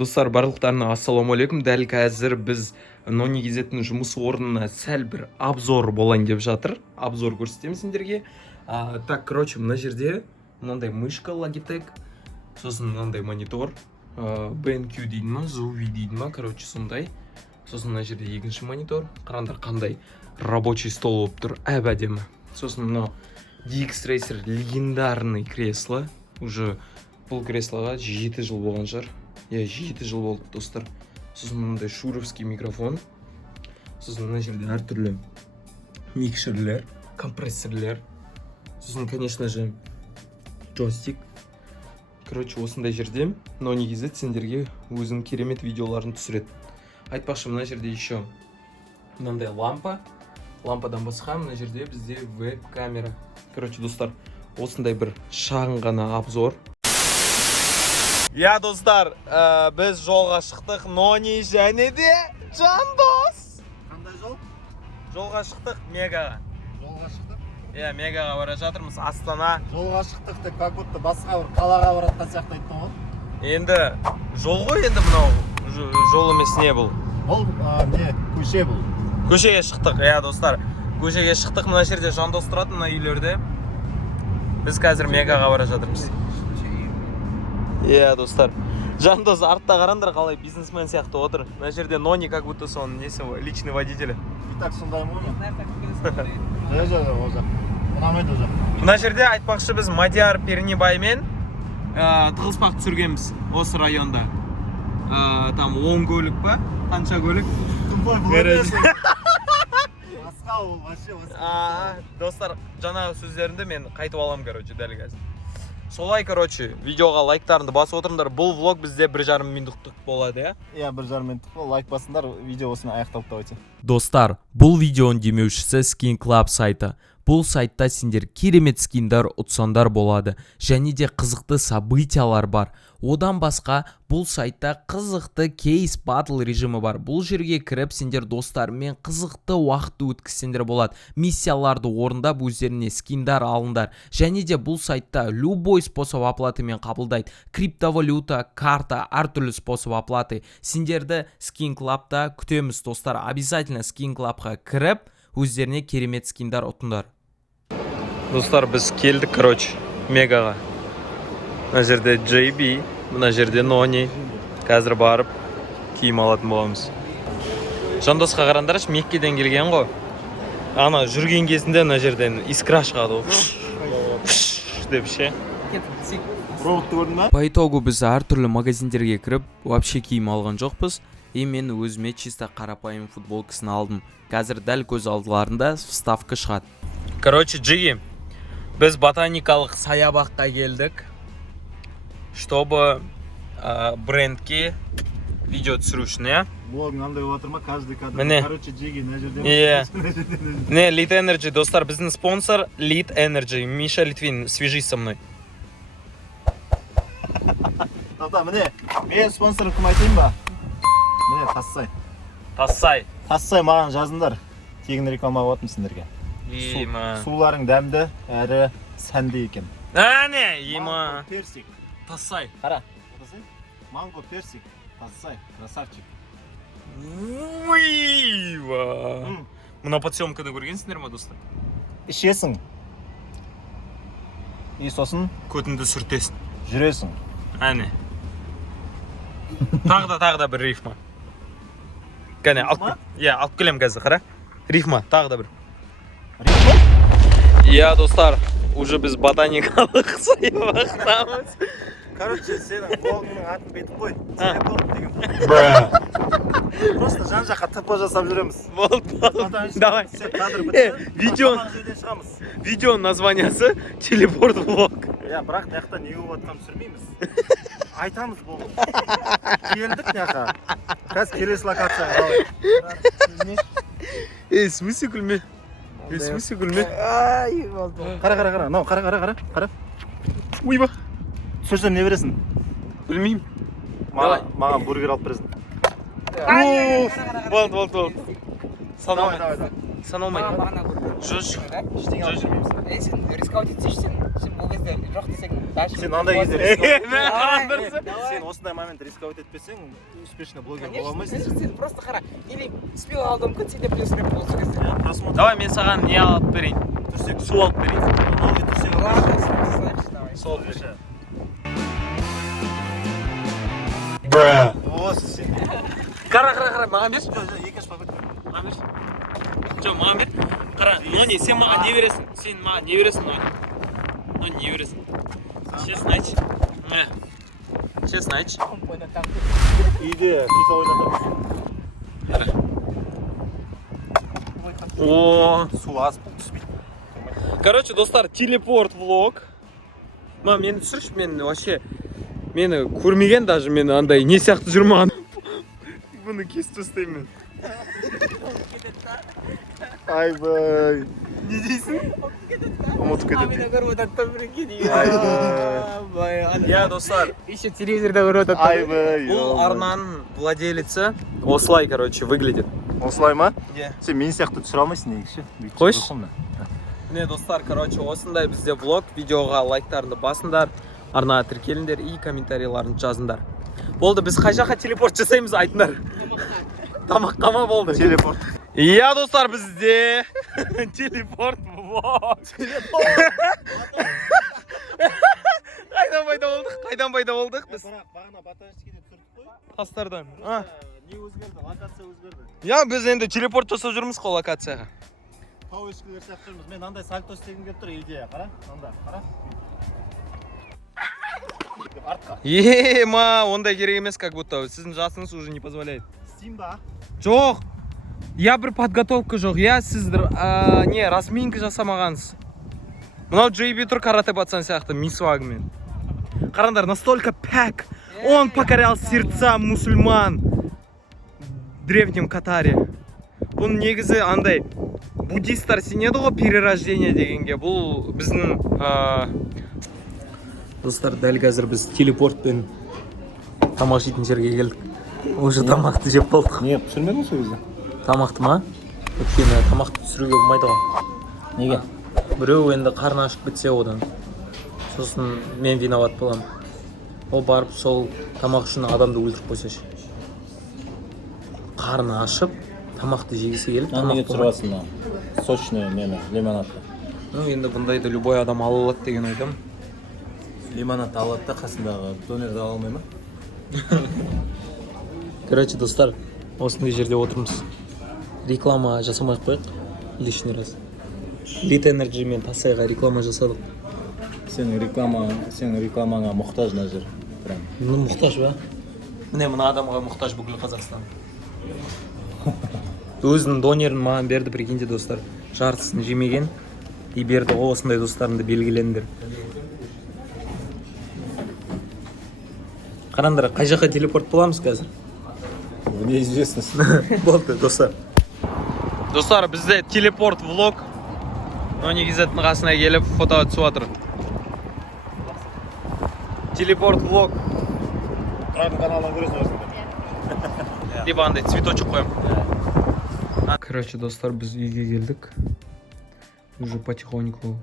Достар, барлықтарына ассалаумағалейкум. Дәл қазір біз Нони Кезеттің жұмыс орнына сәл бір обзор болайын деп жатыр. Обзор көрсетеміз сендерге. Так, короче, мына жерде мынандай мышка Logitech, сосын мынандай монитор, BenQ дейді ма, Zowie дейді ма, короче, сондай. Сосын мына жерде екінші монитор. Қараңдар қандай рабочий стол болып тұр, әдемі. Сосын мынау DX Racer легендарный кресло. Уже бұл креслоға 7 жыл болған шығар. 7 жыл болды, достар. Сосын мынандай шуровский микрофон. Сосын мына жерде әртүрлі микшерлер, компрессорлер. Сосын, конечно же, джойстик. Короче, осындай жерде Нони Кезет сендерге өзінің керемет видеоларын түсіреді. Айтпақшы, мына жерде еще мынандай лампа. Лампадан басқа мына жерде бізде веб-камера. Короче, достар, осындай бір шағын ғана обзор. Я, достар, біз жолға шықтық. Нони және де Жандос. Қандай жол? Жолға шықтық Мегаға. Жолға шықтық? Мегаға бара жатырмыз, Астана. Жолға шықтық деп, как будто басқа бір қалаға баратқан сияқты айттың ғой. Енді жол ғой, енді мынау жол емес, не бұл? Бұл не, көше бұл. Көшеге шықтық, достар. Көшеге шықтық, мына жерде Жандос тұрады, мына үйлерде. Біз қазір Мегаға бара жатырмыз. Достар. Жандос артта қарандар қалай бизнесмен сияқты отыр. Мына жерде Нони как будто соның несі личный водителі. И так сондай ма? Жоқ. Ұнамайды жоқ. Мына жерде айтпақшы біз Мадияр Пернебаймен тығылыспақ түсіргенбіз осы районда. Там 10 көлік па? Қанша көлік? Тымбай бұл. Басқа ол вообще. Достар, жаңағы сөздерімді мен қайтып алам, короче, дәл қазір. Солай, короче, видеоға лайктарыңды басып отырыңдар. Бұл влог бізде 1,5 минуттық болады, 1,5 минуттық бол. Лайк басыңдар, видео осыны аяқталып та өте. Достар, бұл видеоның демеушісі Skin Club сайты. Бұл сайтта сендер керемет скиндар ұтсандар болады, және де қызықты событиялар бар. Одан басқа бұл сайтта қызықты кейс батл режимі бар. Бұл жерге кіріп сендер достарымен қызықты уақытты өткізсеңдер болады. Миссияларды орындап өздеріне скиндар алыңдар. Және де бұл сайтта любой способ оплатымен қабылдайды. Криптовалюта, карта, әртүрлі способ оплаты. Сендерді Skin Club'та күтеміз, достар. Обязательно Skin Club'ға кіріп өздеріне керемет скиндар ұтыңдар. Достар, біз келдік, короче, Мегаға. Мына жерде JB, мына жерде Нони. Қазір барып киім алатын боламыз. Жандосқа қарандарыш, Меккеден келген ғой. Ана жүрген кезінде мына жерден искра шығады ғой. Деп ше. Роботты көрдің ба? По итогу біз әртүрлі магазиндерге кіріп, вообще киім алған жоқпыз. Мен өзіме чисто қарапайым футболкасын алдым. Қазір дәл көз алдыларында вставка шығады. Короче, Джиги, біз ботаникалық саябаққа келдік, чтобы брендке видео түсіру үшін, Блог мынандай болып жатыр ма? Каждый кадр. Міне. Короче, Джиги, мына жерде. Не, Lead Energy, достар, біздің спонсор Lead Energy. Миша Литвин, свяжись со мной. Міне, мен спонсорым кім айтайын ба? Міне, Тассай. Тассай маған жазыңдар. Тегін реклама болатын сендерге. Суларың дәмді, әрі сәнді екен. Әне, ема. Персик. Тассай. Қара. Манго, персик. Тассай. Красавчик. Уйва. Мұна подсъемканы көргенсіңдер ма, достар? Ішесің. И сосын Көтінді сүртесің. жүресің. Әне. Тағы да бір рифма. Кәне, алып келем қазір, қара. Рифма, тағы да бір. Достар, уже біз ботаникалық саябақтамыз. Короче, сенің блогыңның атын бетіп қой. Телефон деген. Просто жан-жаққа ТП жасап жүреміз. Болды. Давай. Видео названиясы телепорт влог. Бірақ мияқта не болып жатқанын түсірмейміз. Айтамыз болды. Келдік мияқа. Қазір келесі локацияға қалай. Смысы күлме. Смысы күлме. Қара. Нау, қара. Уйба. Түсірсем не бересің? Білмеймін. Маған бургер алып бересің. Болды. Саналмайды. Ештеңе алып жүрмейміз. Сен рисковать етсейші, сен бұл кезде жоқ десең, дальше. Сен андай кезде сен осындай момент рисковать етпесең, успешный блогер бола алмайсың. Сен просто қара, или спил алды мүмкін, сенде плюс рэп болды сол кезде. Просмотр. Давай мен саған не алып берейін? Түрсек. Су алып берейін. Новый түрсек. Ладно, слышишь, давай. Сол берші. Осы сен. Қара, маған берші. Екінші попытка. Маған берші. Жоқ, маған бер. Қара, Нони, сен маған не бересің? Сен маған не бересің, Нони? Нони, не бересің? Честно айтшы. Честно айтшы. Үйде FIFA ойнатамыз. О, Су аз бұл түспейді. короче, достар, телепорт влог. Мені түсірші, мен вообще мені көрмеген даже, мен андай не сияқты жүрмаған. Бұны кесіп тастаймын. Айбай. Не дейсің? Ұмытып кетеді. Мені көріп отырды прикинь. Я, достар, Еще телевизорда көріп отырды. Айбай. бұл арнаның владелицы осылай, короче, выглядит. Осылай ма? Иә. Сен мен сияқты түсіре алмайсың негізі. Қойшы. Міне достар, короче, осындай бізде влог, видеоға лайктарыңды басыңдар, арнаға тіркеліңдер и комментарийларыңды жазыңдар. Болды, біз қай жаққа телепорт жасаймыз, айтыңдар. Тамаққа ма болды? Телепорт. Иә, достар, бізде телепорт влог. Қайдан пайда болдық біз? Бағана батарейкеде түртіп қой. Тастардан. Не өзгерді? Локация өзгерді. Я, біз енді телепорт жасап жүрміз қой локацияға. Тау ешкілер сияқты жүрміз. Мен андай сальто істегім келіп тұр, идея. Қара, анда, қара. Артқа. Ма, ондай керек емес, как будто. Сіздің жасыңыз уже не позволяет. Істейін ба? Жоқ. Я бір подготовка жоқ. Я сіздер, не, разминка жасамағансыз. Мынау JB тұр карате пацан сияқты, мисвагмен. Қараңдар, настолько пәк. Он покорял сердца мусульман в древнем Катаре. Бұл негізі андай буддисттар сенеді ғой перерождение дегенге. Бұл біздің достар, дәл қазір біз телепортпен тамақ жейтін жерге келдік. Уже тамақты жеп болдық. Не, түсірмедің сол кезде? Тамақты ма? Өйткені тамақты түсіруге болмайды ғой. Неге? Біреу енді қарны ашып кетсе одан. Сосын мен виноват боламын. Ол барып сол тамақ үшін адамды өлтіріп қойса ше. Қарны ашып, тамақты жегісі келіп, Неге тамақ түсірватсың мына? Сочный нені, лимонадты. Ну, енді бұндайды любой адам ала алады деген ойдам. Лимонад алады да қасындағы донерді ала алмай ма? Короче, достар, осындай жерде отырмыз. Реклама жасамай қойық лишний раз. Лит Energy мен Тасайға реклама жасадық. Сенің рекламаңа мұқтаж мына жер. Прям. Ну, мұқтаж ба? Міне мына адамға мұқтаж бүкіл Қазақстан. Өзінің донерін маған берді, прикиньте, достар. Жартысын жемеген и берді. Осындай достарымды белгілендір. Қараңдар, қай жаққа телепорт боламыз қазір? Неизвестность. Болды, достар. Достар, бізде телепорт влог. Нони Гизеттің қасына келіп фото түсіп жатыр. Телепорт влог. Тұрардың каналынан көресің өзіңді. Либо андай цветочек қоям. Короче, достар, біз үйге келдік. Уже потихоньку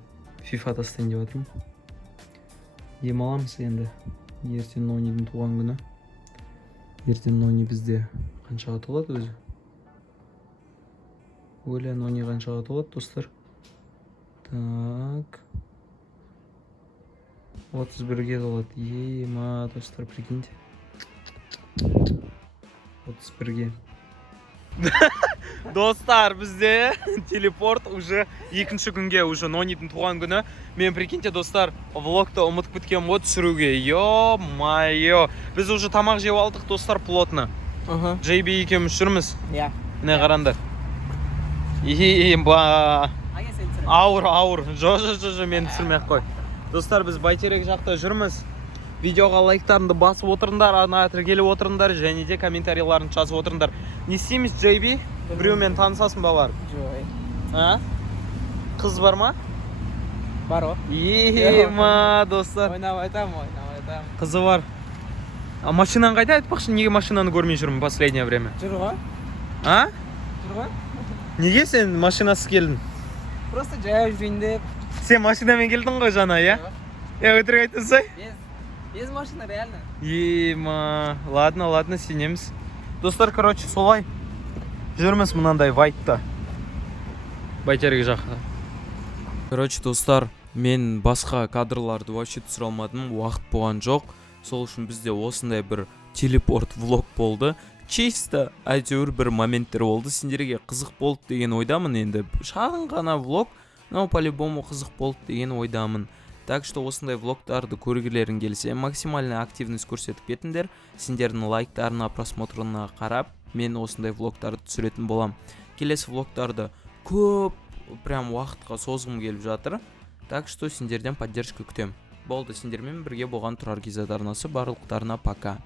FIFA тастайын деп жатырмын. Демаламыз енді. Ертең Нонидің туған күні. Ертең Нони бізде қаншаға толады өзі? Оля, Нони қаншаға толады, достар? Так. 31-ге толады. Ема, достар, прикиньте. 31-ге. Достар, бізде телепорт уже екінші күнге, уже Нонидің туған күні. Мен, прикиньте, достар, влогты ұмытып кеткен ғой түсіруге. Ё-майо. Біз уже тамақ жеп алдық, достар, плотно. JB екеуміз жүрміз. Иә. Не қарандар. Ема. Ауыр. Жо, мен түсірмек қой. Достар, біз Бәйтерек жақта жүрміз. Видеоға лайктарыңды басып отырыңдар, ана тіркеліп отырыңдар, және де комментарийларыңды жазып отырыңдар. Не істейміз, JB? Біреумен танысасың ба бар? Жоқ. Қыз бар ма? Бар о. Ема, достар. Ойнап айтам. Қызы бар. А машинаны қайда айтпақшы? Неге машинаны көрмей жүрмін последнее время? Жүр ғой. А? Жүр ғой. Неге сен машинасыз келдің? Просто жаяу жүрейін деп. Сен машинамен келдің ғой жаңа, иә? Өтірік айтасың? Без машина, реально. Ема, ладно, сенеміз. Достар, короче, солай. Жүрміз мынандай вайтта. Байтерек жаққа. Короче, достар, мен басқа кадрларды вообще түсіре алмадым, уақыт болған жоқ. Сол үшін бізде осындай бір телепорт влог болды. Чисто әйтеуір бір моменттер болды. Сендерге қызық болды деген ойдамын енді. Шағын ғана влог, но по-любому қызық болды деген ойдамын. Так что осындай влогтарды көргілерің келсе, максимальный активность көрсетіп кетіңдер. Сендердің лайктарына, просмотрына қарап, мен осындай влогтарды түсіретін болам. Келесі влогтарды көп прям уақытқа созғым келіп жатыр. Так что сендерден поддержка күтем. Болды, сендермен бірге болған Тұрар Кизет арнасы. Барлықтарына пока.